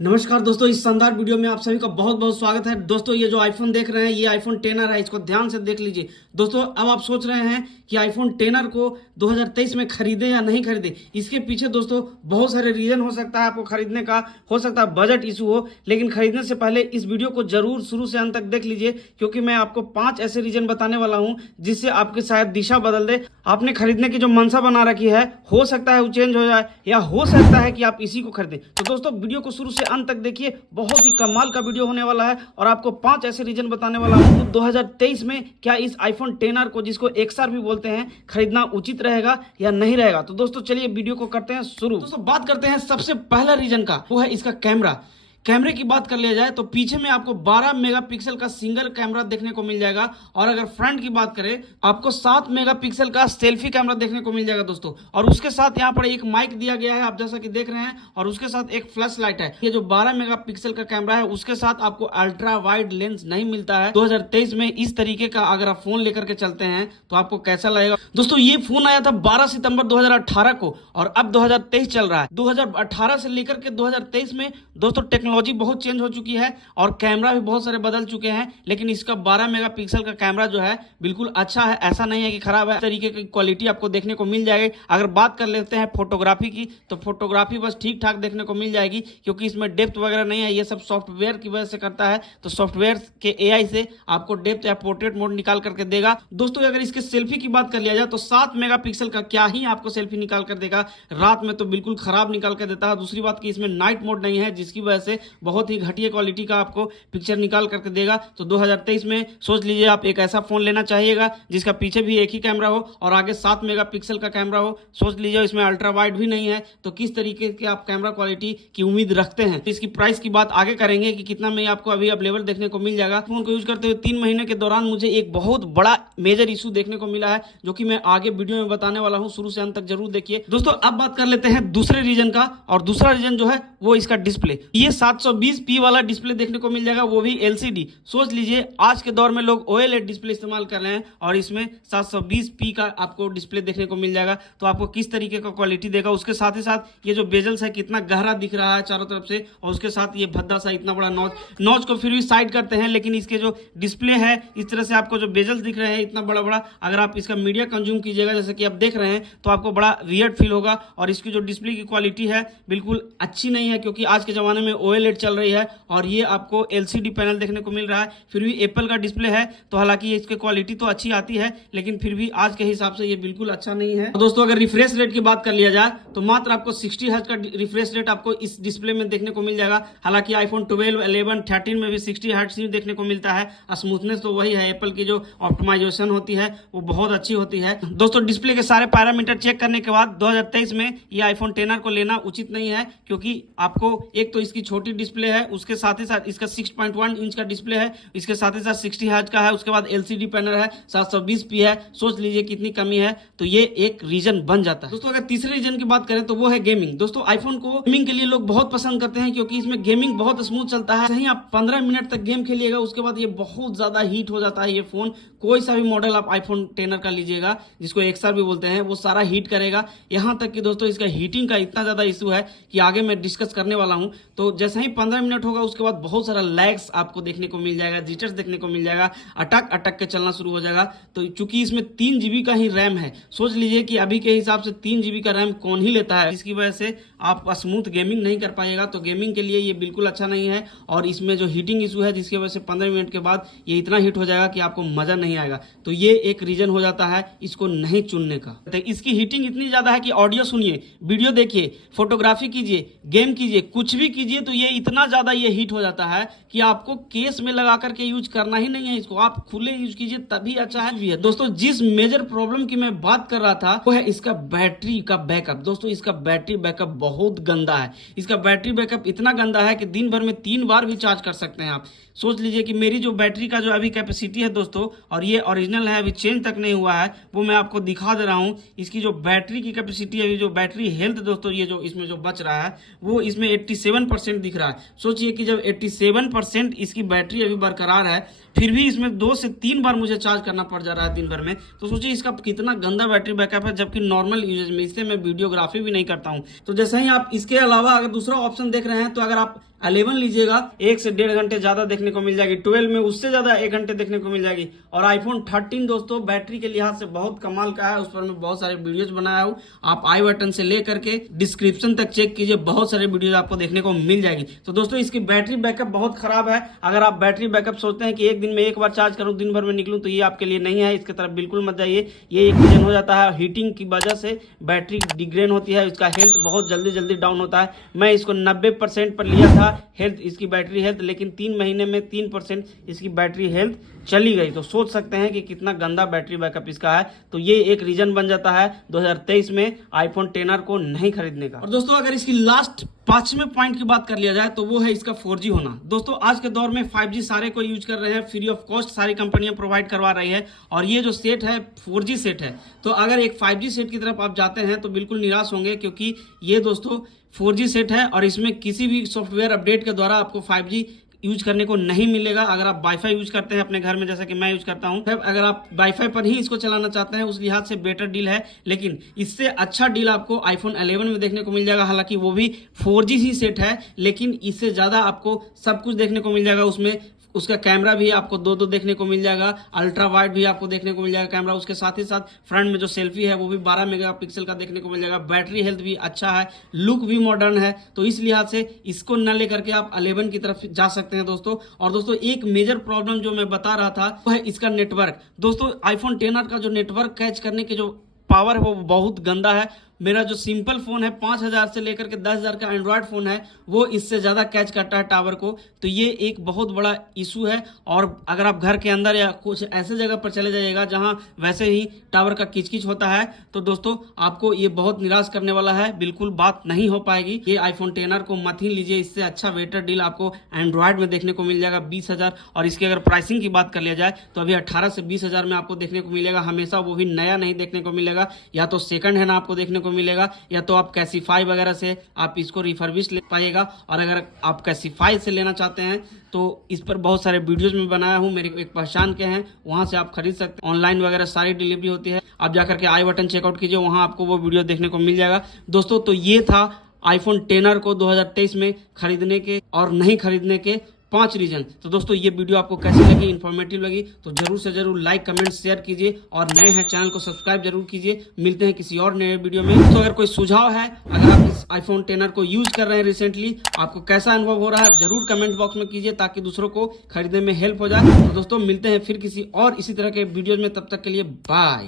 नमस्कार दोस्तों, इस शानदार वीडियो में आप सभी का बहुत बहुत स्वागत है। दोस्तों, ये जो आईफोन देख रहे हैं ये आईफोन 10R है। इसको ध्यान से देख लीजिए। दोस्तों, अब आप सोच रहे हैं कि आईफोन 10R को 2023 में खरीदें या नहीं खरीदें। इसके पीछे दोस्तों बहुत सारे रीजन हो सकता है आपको खरीदने का। हो सकता है बजट इशू हो, लेकिन खरीदने से पहले इस वीडियो को जरूर शुरू से अंत तक देख लीजिए, क्योंकि मैं आपको 5 ऐसे रीजन बताने वाला हूं जिससे आपकी शायद दिशा बदल दे। आपने खरीदने की जो मनसा बना रखी है हो सकता है वो चेंज हो जाए, या हो सकता है कि आप इसी को खरीदें। तो दोस्तों, वीडियो को शुरू से अंत तक देखिए, बहुत ही कमाल का वीडियो होने वाला है और आपको 5 ऐसे रीजन बताने वाला हूं। 2023 में क्या इस आईफोन 10R को, जिसको XR भी बोलते हैं, खरीदना उचित रहेगा या नहीं रहेगा। तो दोस्तों चलिए वीडियो को करते हैं शुरू। दोस्तों बात करते हैं सबसे पहला रीजन का, वो है इसका कैमरा। कैमरे की बात कर लिया जाए तो पीछे में आपको 12 मेगापिक्सल का सिंगल कैमरा देखने को मिल जाएगा, और अगर फ्रंट की बात करें आपको 7 मेगापिक्सल का सेल्फी कैमरा देखने को मिल जाएगा दोस्तों। और उसके साथ यहाँ पर एक माइक दिया गया है, आप जैसा कि देख रहे हैं, और उसके साथ एक फ्लैश लाइट है। ये जो 12 मेगापिक्सल का कैमरा है उसके साथ आपको अल्ट्रा वाइड लेंस नहीं मिलता है। 2023 में इस तरीके का अगर आप फोन लेकर के चलते हैं तो आपको कैसा लगेगा। दोस्तों, ये फोन आया था 12 सितंबर 2018 को, और अब 2023 चल रहा है। 2018 से लेकर के 2023 में दोस्तों टेक्नोलॉजी बहुत चेंज हो चुकी है और कैमरा भी बहुत सारे बदल चुके हैं, लेकिन इसका 12 मेगापिक्सल का कैमरा जो है बिल्कुल अच्छा है, ऐसा नहीं है कि खराब है। इस तरीके की क्वालिटी आपको देखने को मिल जाएगी। अगर बात कर लेते हैं फोटोग्राफी की, तो फोटोग्राफी बस ठीक ठाक देखने को मिल जाएगी, क्योंकि इसमें डेप्थ वगैरह नहीं है। ये सब सॉफ्टवेयर की वजह से करता है, तो सॉफ्टवेयर के AI से आपको डेप्थ या पोर्ट्रेट मोड निकाल करके देगा। दोस्तों, अगर इसके सेल्फी की बात कर लिया जाए तो 7 मेगापिक्सल का क्या ही आपको सेल्फी निकाल कर देगा, रात में तो बिल्कुल खराब निकाल कर देता है। दूसरी बात कि इसमें नाइट मोड नहीं है, जिसकी वजह से बहुत ही घटिया क्वालिटी का आपको पिक्चर निकाल करके देगा। तो 2023 में सोच लीजिए आप एक ऐसा फोन लेना चाहिएगा जिसका पीछे भी एक ही कैमरा हो और आगे 7 मेगापिक्सल का कैमरा हो। सोच लीजिए इसमें अल्ट्रा वाइड भी नहीं है, तो किस तरीके के आप कैमरा क्वालिटी की उम्मीद रखते हैं। इसकी प्राइस की बात आगे करेंगे कि कितना में आपको अभी अवेलेबल देखने को मिल जाएगा। फोन को यूज करते हुए 3 महीने के दौरान मुझे एक बहुत बड़ा मेजर इशू देखने को मिला है, जो कि मैं आगे वीडियो में बताने वाला हूं। शुरू से अंत तक जरूर देखिए। दोस्तों, अब बात कर लेते हैं दूसरे रीजन का, और दूसरा रीजन जो है वो इसका डिस्प्ले। ये 720p वाला डिस्प्ले देखने को मिल जाएगा, वो भी LCD। सोच लीजिए आज के दौर में लोग OLED डिस्प्ले इस्तेमाल कर रहे हैं और इसमें 720p का आपको डिस्प्ले देखने को मिल जाएगा। तो आपको किस तरीके का क्वालिटी देगा। उसके साथ ही साथ ये जो बेजल्स है कितना गहरा दिख रहा है चारों तरफ से, और उसके साथ ये भद्दा सा इतना बड़ा नॉच को फिर भी साइड करते हैं, लेकिन इसके जो डिस्प्ले है इस तरह से आपको जो बेजल्स दिख रहे हैं इतना बड़ा बड़ा, अगर आप इसका मीडिया कंज्यूम कीजिएगा जैसे कि आप देख रहे हैं तो आपको बड़ा वियर्ड फील होगा। और इसकी जो डिस्प्ले की क्वालिटी है बिल्कुल अच्छी नहीं है, क्योंकि आज के जमाने में OLED चल रही है और ये आपको LCD पैनल देखने को मिल रहा है। फिर भी एप्पल का डिस्प्ले है, तो हालांकि इसकी क्वालिटी तो अच्छी आती है, लेकिन फिर भी आज के हिसाब से ये बिल्कुल अच्छा नहीं है। दोस्तों, अगर रिफ्रेश रेट की बात कर लिया जाए तो मात्र आपको 60 हर्ट्ज का रिफ्रेश रेट आपको इस डिस्प्ले में देखने को मिल जाएगा। हालांकि आईफोन 12, 11, 13 में भी 60 हर्ट्ज ही देखने को मिलता है। स्मूथनेस तो वही है, एप्पल की जो ऑप्टिमाइजेशन होती है वो बहुत अच्छी होती है। दोस्तों, डिस्प्ले के सारे पैरामीटर चेक करने के बाद 2023 में ये आईफोन 10R को लेना उचित नहीं है, क्योंकि आपको एक तो इसकी छोटी डिस्प्ले है, उसके साथ ही साथ इसका 6.1 इंच का डिस्प्ले है, इसके साथ ही साथ 60 हर्ट्ज का है, उसके बाद LCD पैनल है, 720p है। सोच लीजिए कितनी कमी है, तो ये एक रीजन बन जाता है। दोस्तों, अगर तीसरे रीजन की बात करें तो वो है गेमिंग। दोस्तों, आईफोन को गेमिंग के लिए लोग बहुत पसंद करते हैं, क्योंकि इसमें गेमिंग बहुत स्मूथ चलता है। सही आप 15 मिनट तक गेम खेलिएगा, उसके बाद ये बहुत ज्यादा हीट हो जाता है। ये फोन कोई सा भी मॉडल आप आईफोन 10R का लीजिएगा, जिसको XR भी बोलते हैं, वो सारा हीट करेगा। यहाँ तक कि दोस्तों इसका हीटिंग का इतना ज्यादा इशू है कि आगे मैं डिस्कस करने वाला हूँ। तो जैसे ही 15 मिनट होगा उसके बाद बहुत सारा लैग्स आपको देखने को मिल जाएगा, जिटर्स देखने को मिल जाएगा, अटक अटक के चलना शुरू हो जाएगा। तो चूंकि इसमें 3 GB का ही रैम है, सोच लीजिए कि अभी के हिसाब से 3 GB का रैम कौन ही लेता है, जिसकी वजह से आप स्मूथ गेमिंग नहीं कर पाएगा। तो गेमिंग के लिए ये बिल्कुल अच्छा नहीं है। और इसमें जो हीटिंग इशू है, जिसकी वजह से 15 मिनट के बाद ये इतना हीट हो जाएगा कि आपको मजा नहीं आएगा। तो ये एक रीजन हो जाता है इसको नहीं चुनने का। तो इसकी हीटिंग इतनी ज्यादा है कि ऑडियो सुनिए, वीडियो देखिए, फोटोग्राफी कीजिए, गेम कीजिए, कुछ भी कीजिए, तो ये इतना ज्यादा ये हीट हो जाता है कि आपको केस में लगा करके यूज करना ही नहीं है। इसको आप खुले यूज कीजिए तभी अच्छा है। दोस्तों, जिस मेजर प्रॉब्लम की मैं बात कर रहा था वो है इसका बैटरी का बैकअप। दोस्तों, इसका बैटरी बैकअप बहुत गंदा है। इसका बैटरी बैकअप इतना गंदा है कि दिन भर में 3 बार भी चार्ज कर सकते हैं आप। सोच लीजिए कि मेरी जो बैटरी का जो अभी कैपेसिटी है दोस्तों, और ये ओरिजिनल है, अभी चेंज तक नहीं हुआ है, वो मैं आपको दिखा दे रहा हूँ। इसकी जो बैटरी की कैपेसिटी है, जो बैटरी हेल्थ दोस्तों, ये जो इसमें जो बच रहा है वो इसमें 87% दिख रहा है। सोचिए कि जब 87% इसकी बैटरी अभी बरकरार है, फिर भी इसमें 2 से 3 बार मुझे चार्ज करना पड़ जा रहा है दिन भर में। तो सोचिए इसका कितना गंदा बैटरी बैकअप है, जबकि नॉर्मल यूजेज में इससे मैं वीडियोग्राफी भी नहीं करता हूँ। तो जैसे ही आप इसके अलावा अगर दूसरा ऑप्शन देख रहे हैं, तो अगर आप 11 लीजिएगा 1 से 1.5 घंटे ज्यादा देखने को मिल जाएगी, 12 में उससे ज्यादा 1 घंटे देखने को मिल जाएगी। और आईफोन 13 दोस्तों बैटरी के लिहाज से बहुत कमाल का है, उस पर मैं बहुत सारे वीडियोस बनाया हूँ। आप आई बटन से लेकर के डिस्क्रिप्शन तक चेक कीजिए, बहुत सारे वीडियोस आपको देखने को मिल जाएगी। तो दोस्तों इसकी बैटरी बैकअप बहुत खराब है। अगर आप बैटरी बैकअप सोचते हैं कि एक दिन में एक बार चार्ज करूं दिन भर में निकलूं, तो ये आपके लिए नहीं है, इसकी तरफ बिल्कुल मत जाइए। ये एक रीजन हो जाता है, हीटिंग की वजह से बैटरी डिग्रेन होती है, इसका हेल्थ बहुत जल्दी डाउन होता है। मैं इसको 90% पर लिया था हेल्थ, इसकी बैटरी हेल्थ, लेकिन 3 महीने में 3% इसकी बैटरी हेल्थ चली गई। तो सोच सकते हैं कि कितना गंदा बैटरी बैकअप इसका है। तो ये एक रीजन बन जाता है 2023 में आईफोन 10R को नहीं खरीदने का। और दोस्तों अगर इसकी लास्ट 5वें पॉइंट की बात कर लिया जाए तो वो है इसका 4G होना। दोस्तों आज के दौर में 5G सारे को यूज कर रहे हैं, फ्री ऑफ कॉस्ट सारी कंपनियां प्रोवाइड करवा रही है। और ये जो सेट है 4G सेट है, तो अगर एक 5G सेट की तरफ आप जाते हैं तो बिल्कुल निराश होंगे, क्योंकि ये दोस्तों 4G सेट है और इसमें किसी भी सॉफ्टवेयर अपडेट के द्वारा आपको 5G यूज करने को नहीं मिलेगा। अगर आप वाईफाई यूज करते हैं अपने घर में, जैसा कि मैं यूज करता हूं, अगर आप वाईफाई पर ही इसको चलाना चाहते हैं, उस लिहाज से बेटर डील है। लेकिन इससे अच्छा डील आपको आईफोन 11 में देखने को मिल जाएगा। हालांकि वो भी 4G ही सेट है, लेकिन इससे ज्यादा आपको सब कुछ देखने को मिल जाएगा। उसमें उसका कैमरा भी आपको 2 देखने को मिल जाएगा, अल्ट्रा वाइड भी आपको देखने को मिल जाएगा कैमरा। उसके साथ ही साथ फ्रंट में जो सेल्फी है वो भी 12 मेगापिक्सल का देखने को मिल जाएगा। बैटरी हेल्थ भी अच्छा है, लुक भी मॉडर्न है। तो इस लिहाज से इसको न लेकर के आप 11 की तरफ जा सकते हैं दोस्तों। और दोस्तों एक मेजर प्रॉब्लम जो मैं बता रहा था वो है इसका नेटवर्क। दोस्तों आईफोन 10R का जो नेटवर्क कैच करने के जो पावर है वो बहुत गंदा है। मेरा जो सिंपल फोन है 5000 से लेकर के 10,000 का एंड्रॉयड फोन है, वो इससे ज्यादा कैच करता है टावर को। तो ये एक बहुत बड़ा इशू है। और अगर आप घर के अंदर या कुछ ऐसे जगह पर चले जाइएगा जहां वैसे ही टावर का किचकिच होता है, तो दोस्तों आपको ये बहुत निराश करने वाला है, बिल्कुल बात नहीं हो पाएगी। ये आईफोन 10R को मत ही लीजिए, इससे अच्छा बेटर डील आपको एंड्रॉयड में देखने को मिल जाएगा 20,000। और इसकी अगर प्राइसिंग की बात कर लिया जाए तो अभी 18 से 20,000 में आपको देखने को मिलेगा। हमेशा वो भी नया नहीं देखने को मिलेगा, या तो सेकंड हैंड आपको देखने को मिलेगा, या तो आप कैसीफाई वगैरह से आप इसको रिफर्बिश ले पाइएगा। और अगर आप कैसीफाई से लेना चाहते हैं तो इस पर बहुत सारे वीडियोस में बनाया हूं, मेरे एक पहचान के हैं, वहां से आप खरीद सकते हैं। ऑनलाइन वगैरह सारी डिलीवरी होती है, आप जाकर के आई बटन चेकआउट कीजिए, वहां आपको वो वीडियो देखने को मिल जाएगा दोस्तों। तो ये था आईफोन 10R को 2023 में खरीदने के और नहीं खरीदने के 5 रीजन। तो दोस्तों ये वीडियो आपको कैसी लगी, इन्फॉर्मेटिव लगी तो जरूर से जरूर लाइक कमेंट शेयर कीजिए, और नए हैं चैनल को सब्सक्राइब जरूर कीजिए। मिलते हैं किसी और नए वीडियो में। तो अगर कोई सुझाव है, अगर आप इस आईफोन 10R को यूज कर रहे हैं रिसेंटली, आपको कैसा अनुभव हो रहा है जरूर कमेंट बॉक्स में कीजिए, ताकि दूसरों को खरीदने में हेल्प हो जाए। तो दोस्तों मिलते हैं फिर किसी और इसी तरह के वीडियो में, तब तक के लिए बाय।